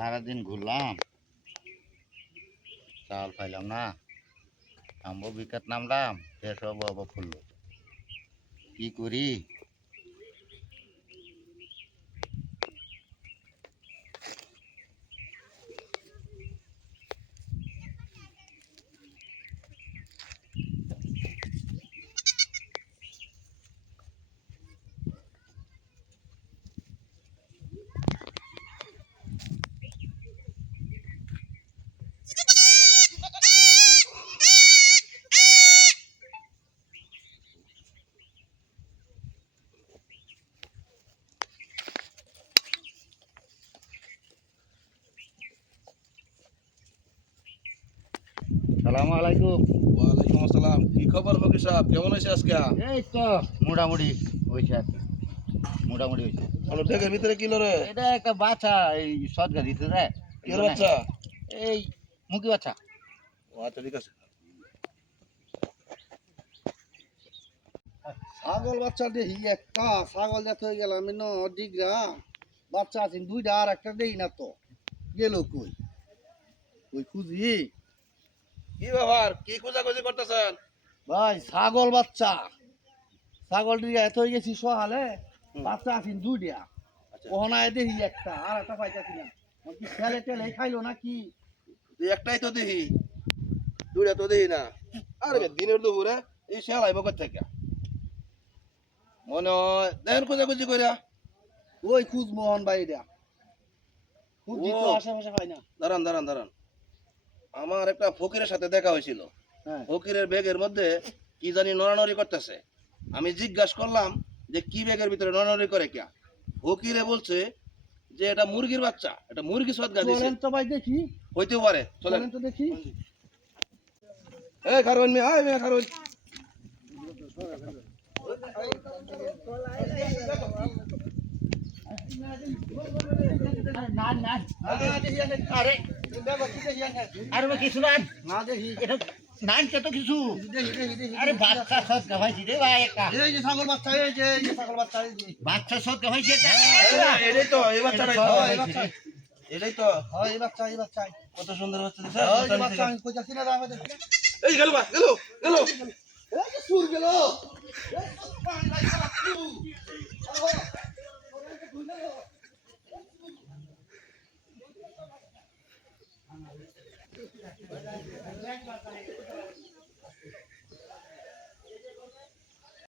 সারাদিন ঘুরলাম, চাল পাইলাম না। আমবো বিকাত নামলাম, শেষ হবো হবো ফুললো। কি করি? সালামু আলাইকুম। ওয়ালাইকুম আসসালাম। কি খবর ফকির সাহেব, কেমন আছে আজকে? এই তো মোটামুটি হয়েছে আর কি, মোটামুটি হয়েছে। বলো ব্যাগের ভিতরে কি লরে? এটা একটা বাচ্চা, এই সদগা দিতে রে। কি বাচ্চা? এই মুখি বাচ্চা। ও আচ্ছা, ঠিক আছে। ছাগল বাচ্চা দেখি একটা, ছাগল যাতে হয়ে গেলাম ডিগরা বাচ্চা আছে দুইটা, আর একটা দেখি না তো গেল কই, ওই খুঁজি। কি ব্যাপার, কি খোঁজাখুঁজি করতেছেন? ভাই ছাগল বাচ্চা, ছাগল ডিগা এত হয়ে গেছি সহালে, বাচ্চা আছেন দুইটা, আচ্ছা, ওহনায় দেখি একটা, আর একটা পাইতেছি না। কি ছেলে টেলে খাইলো নাকি? তুই একটাই তো দেখি, দুইটা তো দেখি না। আরে দিনের দুপুরে এই শেয়াল আইব কোথা থেকে? মনে হয় দেখেন খোঁজাখুঁজি কইরা। ওই খুঁজ মোহন ভাই এটা খুঁজি তো ও। আশেপাশে পাই না। দাঁড়ান দাঁড়ান দাঁড়ান, আমার একটা ফকিরের সাথে দেখা হয়েছিল। হ্যাঁ, ফকিরের ব্যাগের মধ্যে কি জানি নড়ানড়ি করতেছে। আমি জিজ্ঞাসা করলাম যে কি ব্যাগের ভিতরে নড়ানড়ি করে কে? ফকিরে বলছে যে এটা মুরগির বাচ্চা, এটা মুরগি সদগা দিছে। চলেন তো ভাই দেখি, হইতেও পারে, চলেন। চলেন তো দেখি। এই খারুন মিয়া, এই মিয়া খারুন। আরে আরে কিছু না, না দেখি, এটা নান কত কিছু। দেখি দেখি দেখি। আরে বাচ্চা সদগা ভাইছি রে ভাই, একটা এই যে ছাগল বাচ্চা, এই যে ছাগল বাচ্চা, এই যে বাচ্চা সদগা ভাইছে। এটাই তো, এই বাচ্চাটাই তো, এই বাচ্চা, এটাই তো। এই বাচ্চা, এই বাচ্চা, কত সুন্দর বাচ্চা দিছে। এই যে বাচ্চা, আমি কইতাছি না রাখা দেখি। এই গেল বা, গেল গেল। এই যে সুর গেল, এই পানি লাগছে বাচ্চু।